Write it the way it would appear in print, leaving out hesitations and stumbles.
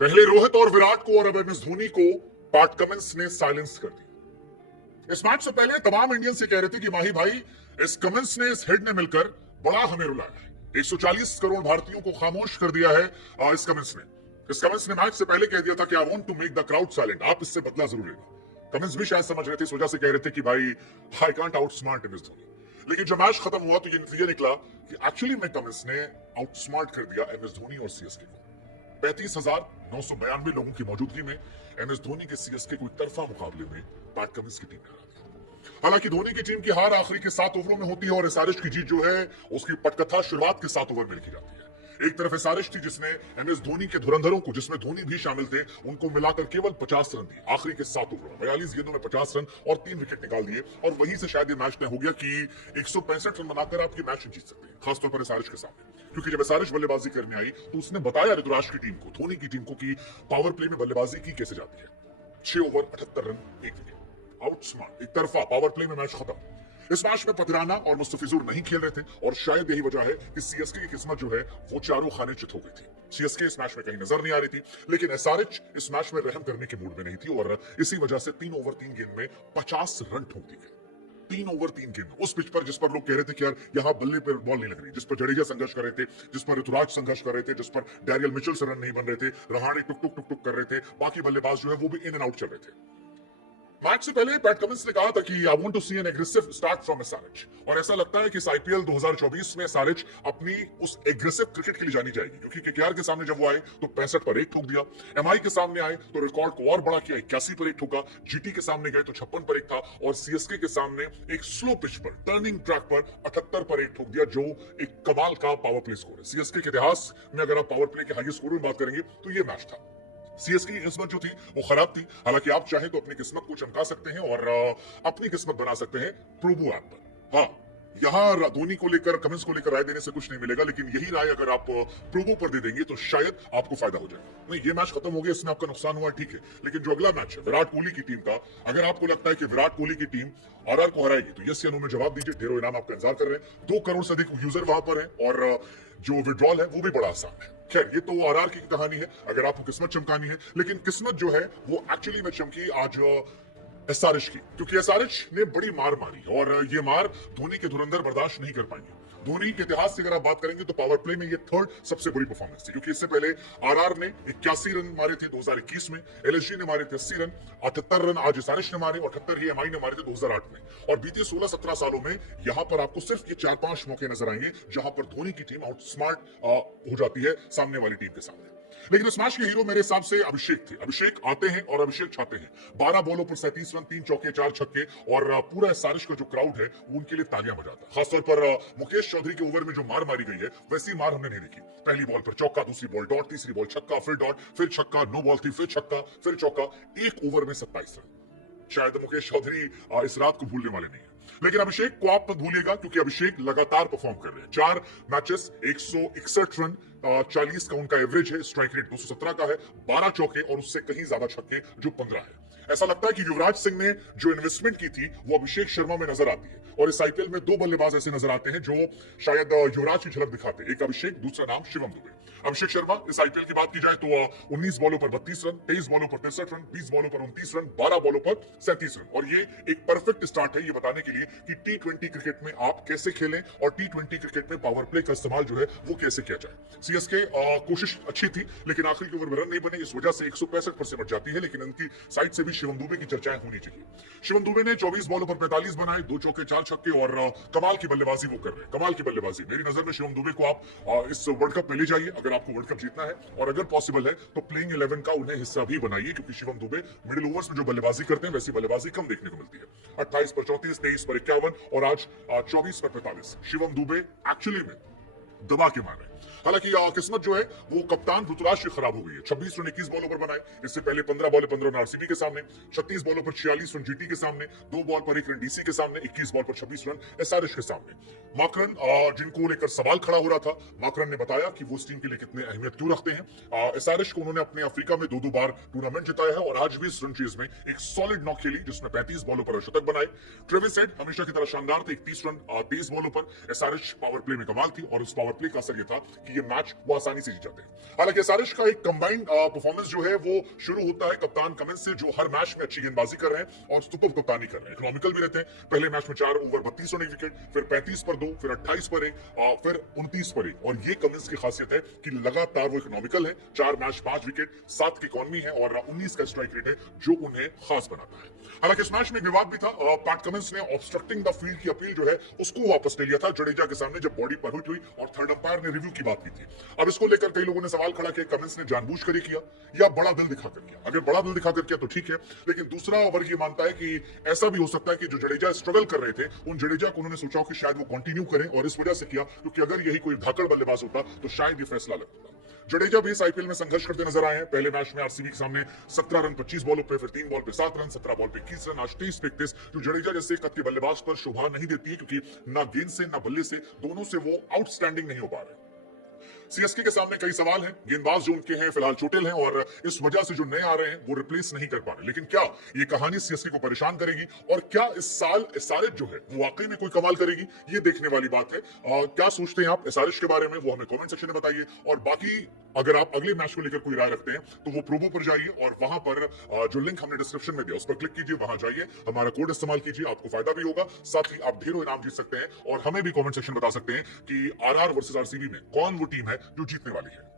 पहले रोहित और विराट को और अब एमएस धोनी को पैट कमिंस ने साइलेंस कर दिया। इस मैच से पहले तमाम इंडियंस ये कह रहे थे कि माही भाई इस कमिंस ने, इस हेड ने मिलकर बड़ा हमें रुलाया है। 140 करोड़ भारतीयों को खामोश कर दिया है इस कमिंस ने। इस कमिंस ने मैच से पहले कह दिया था कि I want to make the crowd silent, आप इससे बदला जरूर लेना। कमिंस भी शायद समझ रहे थे, इस वजह से कह रहे थे कि भाई I can't outsmart MS Dhoni. लेकिन जब मैच खत्म हुआ तो ये नतीजा निकला कि एक्चुअली में कमिंस ने आउटस्मार्ट कर दिया एमएस धोनी और सीएसके को। 35,992 लोगों की मौजूदगी में एमएस धोनी के सीएसके को एक तरफा मुकाबले में पैट कमिंस की टीम ने हरा दिया। हालांकि धोनी की टीम की हार आखिरी के 7 ओवरों में होती है और एसआरएच की जीत जो है उसकी पटकथा शुरुआत के 7 ओवर में लिखी जाती है। एक तरफ एसआरएच थी जिसने एमएस धोनी के धुरंधरों को, जिसमें धोनी भी शामिल थे, उनको मिलाकर केवल 50 रन दिए आखिरी के 7 ओवरों में। 42 गेंदों में 50 रन और 3 विकेट निकाल दिए और वहीं से शायद ये मैच तय हो गया कि 165 रन बनाकर आप ये मैच जीत सकते हैं, खासतौर पर एसआरएच के सामने। क्योंकि जब एसआरएच बल्लेबाजी करने आई तो उसने बताया ऋतुराज की टीम को, धोनी की टीम को, कि पावर प्ले में बल्लेबाजी की कैसे जाती है। 6 ओवर 78 रन 1 विकेट, आउटस्मार्ट, एक तरफा पावर प्ले में मैच खत्म। इस मैच में पतिराना और मुस्तफिजुर नहीं खेल रहे थे और शायद यही वजह है कि सीएसके की किस्मत जो है वो चारों खाने चित हो गई थी। सीएसके इस मैच में कहीं नजर नहीं आ रही थी, लेकिन एसआरएच इस मैच में रहम करने के मूड में नहीं थी और इसी वजह से 3 ओवर 3 गेंद में 50 रन ठोक दी गई। 3 ओवर 3 गेंद उस पिच पर जिस पर लोग कह रहे थे कि यार यहां बल्ले पर बॉल नहीं लग रही, जिस पर जडेजा संघर्ष कर रहे थे, जिस पर ऋतुराज संघर्ष कर रहे थे, जिस पर डैरियल मिचेल से रन नहीं बन रहे थे, रहाणे टुक टुक टुक टुक कर रहे थे, बाकी बल्लेबाज जो है वो भी इन एंड आउट चल रहे थे। मैच से पहले पैट कमिंस ने कहा था कि I want to see an aggressive start from SRH, और ऐसा लगता है कि इस आईपीएल 2024 में एसआरएच अपनी उस एग्रेसिव क्रिकेट के लिए जानी जाएगी। क्योंकि केकेआर के सामने जब वो आए तो 65 पर 1 ठोक दिया, एमआई के सामने आए तो रिकॉर्ड को और बड़ा किया, 81 पर 1 ठोका, जीटी के सामने गए तो 56 पर 1 था और सीएसके के सामने एक स्लो पिच पर, टर्निंग ट्रैक पर 78 पर 1 ठोक दिया, जो एक कमाल का पावर प्ले स्कोर है। सीएसके के इतिहास में अगर आप पावर प्ले के हाईएस्ट स्कोर में बात करेंगे तो ये मैच था। सीएसके की किस्मत जो थी वो खराब थी। हालांकि आप चाहे तो अपनी किस्मत को चमका सकते हैं और अपनी किस्मत बना सकते हैं प्रोबो ऐप पर। हाँ, यहां धोनी को लेकर, कमिंस को लेकर राय देने से कुछ नहीं मिलेगा, लेकिन यही राय अगर आप प्रोबो पर दे देंगे तो शायद आपको फायदा हो जाएगा। नहीं, ये मैच खत्म हो गया, इसमें आपका नुकसान हुआ, ठीक है, लेकिन जो अगला मैच है विराट कोहली की टीम का, अगर आपको लगता है कि विराट कोहली की टीम आरआर को हराएगी तो यस या नो में जवाब दीजिए। ढेरों इनाम आपका इंतजार कर रहे हैं। 2 करोड़ से अधिक यूजर वहां पर है और जो विड्रॉल है वो भी बड़ा आसान है। खैर, ये तो आरआर की कहानी है, अगर आपको किस्मत चमकानी है, लेकिन किस्मत जो है वो एक्चुअली में चमकी आज एसआरएच की, क्योंकि एसआरएच ने बड़ी मार मारी और ये मार धोनी के धुरंधर बर्दाश्त नहीं कर पाएंगे। धोनी के इतिहास से अगर आप बात करेंगे तो पावर प्ले में ये 3rd सबसे बड़ी परफॉर्मेंस थी, क्योंकि इससे पहले आरआर ने 81 रन मारे थे 2021 में, एलएसजी ने मारे थे 80 रन, 78 रन आज एसआरएच ने मारे और 78 ही एमआई ने मारे थे 2008 में। और बीते 16-17 सालों में यहां पर आपको सिर्फ ये 4-5 मौके नजर आएंगे जहां पर धोनी की टीम आउटस्मार्ट हो जाती है सामने वाली टीम के सामने। लेकिन इस मैच के हीरो मेरे हिसाब से अभिषेक थे। अभिषेक आते हैं और अभिषेक छाते हैं। 12 बॉलों पर 37 रन, 3 चौके 4 छक्के और पूरा एसआरएच का जो क्राउड है वो उनके लिए तालियां बजाता है। खासतौर पर मुकेश चौधरी के ओवर में जो मार मारी गई है वैसी मार हमने नहीं देखी। पहली बॉल पर चौका, दूसरी बॉल डॉट, तीसरी बॉल छक्का, फिर डॉट, फिर छक्का, नो बॉल थी, फिर छक्का, फिर चौका, 1 ओवर में 27 रन। शायद मुकेश चौधरी इस रात को भूलने वाले नहीं है, लेकिन अभिषेक को आप मत भूलिएगा क्योंकि अभिषेक लगातार परफॉर्म कर रहे हैं। 4 मैचेस, 161 रन, 40 का उनका एवरेज है, स्ट्राइक रेट 217 का है, 12 चौके और उससे कहीं ज्यादा छक्के जो 15 है। ऐसा लगता है कि युवराज सिंह ने जो इन्वेस्टमेंट की थी वो अभिषेक शर्मा में नजर आती है और इस आईपीएल में 2 बल्लेबाज ऐसे नजर आते हैं जो शायद युवराज की झलक दिखाते हैं। एक अभिषेक, दूसरा नाम शिवम दुबे। अभिषेक शर्मा, इस आईपीएल की बात की जाए तो 19 बॉलों पर 32 रन, 23 बॉलों पर 63 रन, 20 बॉलों पर 29 रन, 12 बॉलों पर 37 रन, और ये एक परफेक्ट स्टार्ट है ये बताने के लिए कि टी20 क्रिकेट में आप कैसे खेलें और टी20 क्रिकेट में पावर प्ले का इस्तेमाल जो है वो कैसे किया जाए। सीएसके कोशिश अच्छी थी लेकिन आखिरी के ओवर में रन नहीं बने, इस वजह से 165 पर सिमट जाती है, लेकिन उनकी साइड से भी शिवम दुबे की चर्चाएं होनी चाहिए। शिवम दुबे ने 24 बॉलों पर 45 बनाए, 2 चौके 4 छक्के और कमाल की बल्लेबाजी वो कर रहे हैं, कमाल की बल्लेबाजी। मेरी नजर में शिवम दुबे को आप इस वर्ल्ड कप में ले जाइए अगर आपको वर्ल्ड कप जीतना है, और अगर पॉसिबल है तो प्लेइंग 11 का उन्हें हिस्सा भी बनाइए, क्योंकि शिवम दुबे मिडिल ओवर्स में जो बल्लेबाजी करते हैं वैसी बल्लेबाजी कम देखने को मिलती है। 28 पर 34, 23 पर 51 और आज 24 पर 45। शिवम दुबे एक्चुअली में दबा के मार रहे हैं। हालांकि किस्मत जो है वो कप्तान ऋतुराज की खराब हो गई है। 26 रन 21 बॉलों पर बनाए, इससे पहले 15 बॉल 15 रन आरसीबी के सामने, 36 बॉलों पर 46 रन जीटी के सामने, 2 बॉल पर 1 रन डीसी के सामने, 21 बॉल पर 26 रन एसआरएच के सामने। माकरन, जिनको लेकर सवाल खड़ा हो रहा था, माकरन ने बताया कि वो इस टीम के लिए कितने अहमियत क्यों रखते हैं। एसआरएच को उन्होंने अपने अफ्रीका में 2-2 बार टूर्नामेंट जिताया है और आज भी इस रन चेज में एक सॉलिड नॉक खेली जिसमें 35 बॉलों पर शतक बनाए। ट्रेविस हेड हमेशा की तरह शानदार थे, 31 रन 23 बॉलों पर। एसआरएच पावर प्ले में कमाल थी और उस पावर पावर प्ले का असर ये था कि ये मैच वो आसानी से जीत जाते हैं। हालांकि एसआरएच का एक कंबाइंड परफॉर्मेंस जो है वो शुरू होता है कप्तान कमिंस से, जो हर मैच में अच्छी गेंदबाजी कर रहे हैं और सुपर कप्तानी कर रहे हैं, इकोनॉमिकल भी रहते हैं। पहले मैच में 4 ओवर 32 रन 1 विकेट, फिर 35 पर 2, फिर 28 पर 1, फिर 29 पर 1। और ये कमिंस की खासियत है कि लगातार वो इकोनॉमिकल है, 4 मैच 5 विकेट, 7 की इकॉनमी है और 19 का स्ट्राइक रेट है, जो उन्हें खास बनाता है। हालांकि इस मैच में विवाद भी था। पैट कमिंस ने ऑब्स्ट्रक्टिंग द फील्ड की अपील जो है उसको वापस ले लिया था जडेजा के सामने, जब बॉडी पर हुई और थर्ड अंपायर ने रिव्यू की बात की थी। अब इसको लेकर कई लोगों ने सवाल खड़ा किया, कमिंस ने जानबूझकर ही किया या बड़ा दिल दिखाकर किया। अगर बड़ा दिल दिखाकर किया तो ठीक है, लेकिन दूसरा वर्ग ये मानता है कि ऐसा भी हो सकता है कि जो जडेजा स्ट्रगल कर रहे थे, उन जडेजा को उन्होंने सोचा हो कि शायद वो कंटिन्यू करें और इस वजह से किया, क्योंकि अगर यही कोई धाकड़ बल्लेबाज होता तो शायद ये फैसला अलग होता। जडेजा भी इस आईपीएल में संघर्ष करते नजर आए हैं। पहले मैच में आरसीबी के सामने 17 रन 25 बॉलों पे, फिर 3 बॉल पे 7 रन, 17 बॉल पे 21 रन, आज 23 पे 31, जो जडेजा जैसे कद के बल्लेबाज पर शोभा नहीं देती है, क्योंकि ना गेंद से ना बल्ले से दोनों से वो आउटस्टैंडिंग नहीं हो पा रहे। सीएसके के सामने कई सवाल हैं, गेंदबाज जो उनके हैं फिलहाल चोटिल हैं और इस वजह से जो नए आ रहे हैं वो रिप्लेस नहीं कर पा रहे। लेकिन क्या ये कहानी सीएसके को परेशान करेगी और क्या इस साल एसआरएच जो है वो वाकई में कोई कमाल करेगी, ये देखने वाली बात है। क्या सोचते हैं आप एसआरएच के बारे में, वो हमें कमेंट सेक्शन में बताइए। और बाकी अगर आप अगले मैच को लेकर कोई राय रखते हैं तो वो प्रोमो पर जाइए और वहां पर जो लिंक हमने डिस्क्रिप्शन में दिया उस पर क्लिक कीजिए, वहां जाइए, हमारा कोड इस्तेमाल कीजिए, आपको फायदा भी होगा, साथ ही आप ढेरों इनाम जीत सकते हैं। और हमें भी कमेंट सेक्शन बता सकते हैं कि आरआर वर्सेस आरसीबी में कौन वो टीम है जो जीतने वाली है।